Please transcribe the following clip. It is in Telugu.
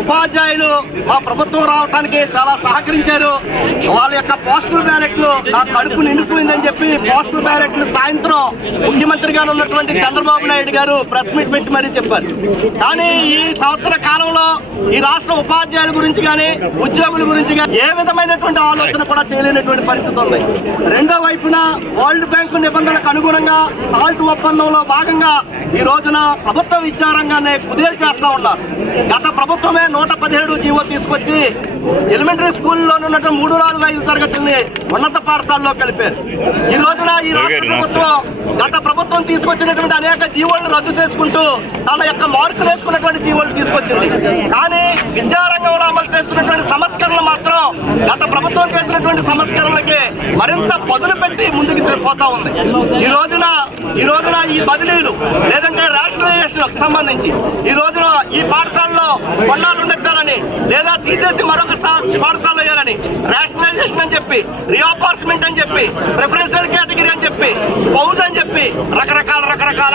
ఉపాధ్యాయులు మా ప్రభుత్వం రావడానికి చాలా సహకరించారు. వాళ్ళ యొక్క పోస్టల్ బ్యాలెట్లు నా కడుపు నిండిపోయిందని చెప్పి పోస్టల్ బ్యాలెట్లు సాయంత్రం ముఖ్యమంత్రిగా ఉన్నటువంటి చంద్రబాబు నాయుడు గారు ప్రెస్ మీట్ పెట్టి మరీ చెప్పారు. కానీ ఈ సంవత్సర కాలంలో ఈ రాష్ట్ర ఉపాధ్యాయుల గురించి కానీ ఉద్యోగుల గురించి కానీ ఏ విధమైనటువంటి ఆలోచన కూడా చేయలేనటువంటి పరిస్థితి ఉంది రెండో వైపున వరల్డ్ బ్యాంకు నిబంధనలకు అనుగుణంగా సాల్ట్ ఒప్పందంలో భాగంగా ఈ రోజున ప్రభుత్వ విద్యారంగాన్ని కుదేలు చేస్తా ఉన్నారు. గత ప్రభుత్వమే నూట పదిహేడు జీవో తీసుకొచ్చి ఎలిమెంటరీ స్కూల్లో ఉన్నటువంటి మూడు నాలుగు ఐదు తరగతుల్ని ఉన్నత పాఠశాలలో కలిపారు. ఈ రోజున ఈ రాష్ట్ర ప్రభుత్వం గత ప్రభుత్వం తీసుకొచ్చినటువంటి అనేక జీవోలను రద్దు చేసుకుంటూ తన యొక్క మార్కులు వేసుకున్నటువంటి జీవోలు తీసుకొచ్చింది. కానీ విద్యారంగంలో అమలు చేస్తున్నటువంటి సంస్కరణలు మాత్రం గత ప్రభుత్వం చేసినటువంటి సంస్కరణలకి మరింత పదులు పెట్టి ముందుకు పోతా ఉంది. ఈ రోజున ఈ రోజున ఈ బదిలీలు లేదంటే రేషనలైజేషన్ సంబంధించి ఈ రోజున ఈ పాఠశాలలో కొన్నాళ్ళు ఉండొచ్చాలని లేదా తీసేసి మరొక పాఠశాల వేయాలని. రేషనలైజేషన్ అని చెప్పి రీఅపార్చ్మెంట్ అని చెప్పి ప్రిఫరెన్షియల్ కేటగిరీ అని చెప్పి బౌద్ధ అని చెప్పి రకరకాల రకరకాల